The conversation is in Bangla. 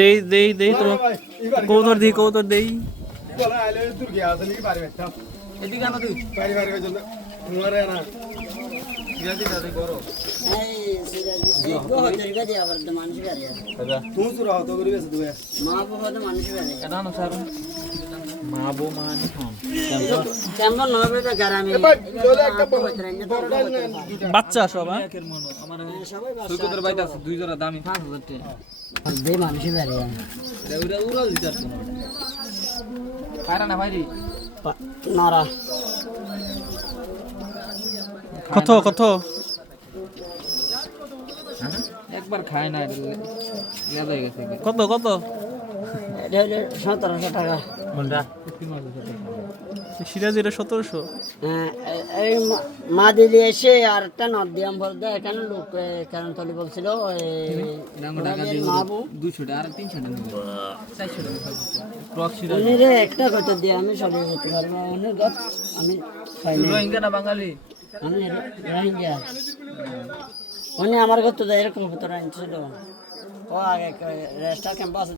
দেই তো কৌতর দেই এদিকে আনো তুই বাচ্চা সব সৈকতের বাইতে আছে 2 জোড়া দামি 5000 টাকা দে মানুষই বেরিয়ে ওরা উড়াল দিতে পারতো না পারা না ভাইরি নরা কত একবার খায় না ইয়াদ হয়ে গেছে কত এটা হলো 1700 টাকা সিরাজিরা 1700 এই মা দিদি এসে আর একটা নদ দিয়াম বলতে এখানে লোক কারণ তলি বলছিল টাকা দিয়ে 200 টাকা আর 300 টাকা 400 টাকা ক্রক সিরা উনি রে একটা কত দিয়ে আমি সরিয়ে যেতে পারবো উনি গপ আমি পাইনি রোহিঙ্গা না বাঙালি আমি রোহিঙ্গা উনি আমার কত এরকম কত আনছিল ও আগে রেস্টার ক্যাম্প আছে